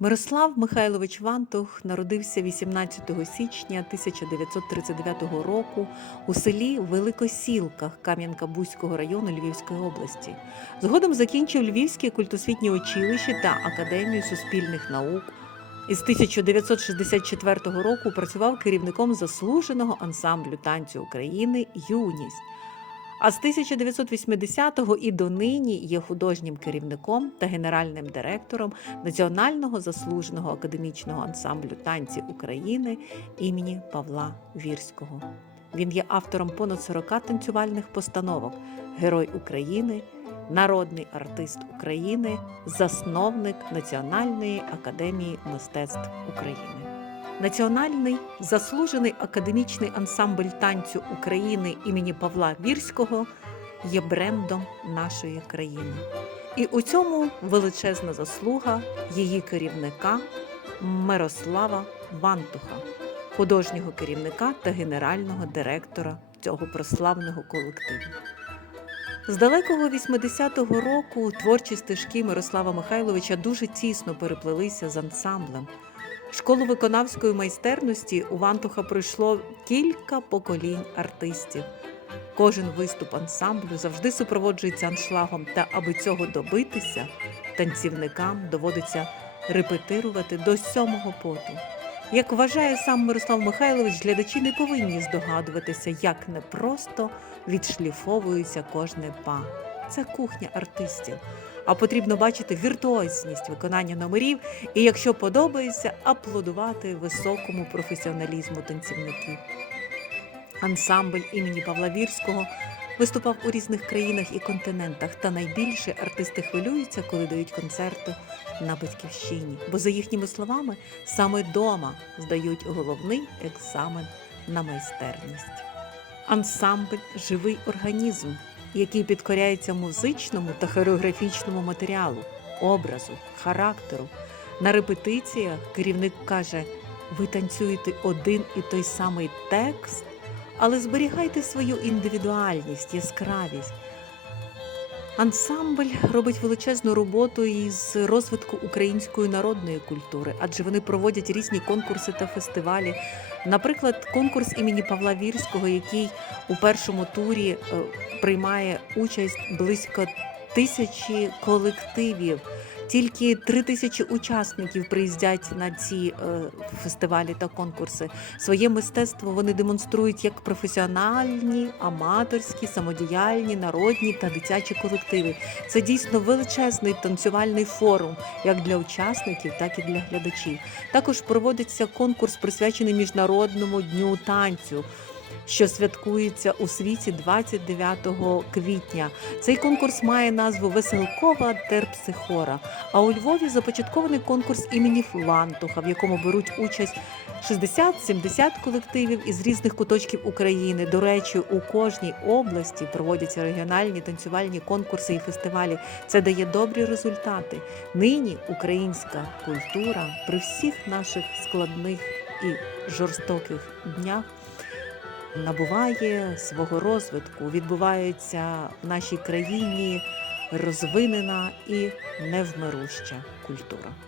Мирослав Михайлович Вантух народився 18 січня 1939 року у селі Великосілках Кам'янка-Бузького району Львівської області. Згодом закінчив Львівське культосвітнє училище та Академію суспільних наук. Із 1964 року працював керівником заслуженого ансамблю танцю України Юність. А з 1980-го і донині є художнім керівником та генеральним директором Національного заслуженого академічного ансамблю танці України імені Павла Вірського. Він є автором понад 40 танцювальних постановок, Герой України, народний артист України, засновник Національної академії мистецтв України. Національний заслужений академічний ансамбль танцю України імені Павла Вірського є брендом нашої країни. І у цьому величезна заслуга її керівника Мирослава Вантуха, художнього керівника та генерального директора цього прославного колективу. З далекого 80-го року творчі стежки Мирослава Михайловича дуже тісно переплелися з ансамблем. Школу виконавської майстерності у Вантуха пройшло кілька поколінь артистів. Кожен виступ ансамблю завжди супроводжується аншлагом, та аби цього добитися, танцівникам доводиться репетирувати до сьомого поту. Як вважає сам Мирослав Михайлович, глядачі не повинні здогадуватися, як непросто відшліфовується кожне па. Це кухня артистів. А потрібно бачити віртуозність виконання номерів і, якщо подобається, аплодувати високому професіоналізму танцівників. Ансамбль імені Павла Вірського виступав у різних країнах і континентах, та найбільше артисти хвилюються, коли дають концерти на батьківщині. Бо, за їхніми словами, саме дома здають головний екзамен на майстерність. Ансамбль живий організм, який підкоряється музичному та хореографічному матеріалу, образу, характеру. На репетиціях керівник каже: ви танцюєте один і той самий текст, але зберігайте свою індивідуальність, яскравість. Ансамбль робить величезну роботу із розвитку української народної культури, адже вони проводять різні конкурси та фестивалі. Наприклад, конкурс імені Павла Вірського, який у першому турі е, приймає участь близько тисячі колективів. Тільки три тисячі учасників приїздять на ці е, фестивалі та конкурси. Своє мистецтво вони демонструють як професіональні, аматорські, самодіяльні, народні та дитячі колективи. Це дійсно величезний танцювальний форум, як для учасників, так і для глядачів. Також проводиться конкурс, присвячений міжнародному дню танцю. Що святкується у світі 29 квітня. Цей конкурс має назву Веселкова терпсихора. А у Львові започаткований конкурс імені Флантуха, в якому беруть участь 60-70 колективів із різних куточків України. До речі, у кожній області проводяться регіональні танцювальні конкурси і фестивалі. Це дає добрі результати. Нині українська культура при всіх наших складних і жорстоких днях набуває свого розвитку, відбувається в нашій країні розвинена і невмируща культура.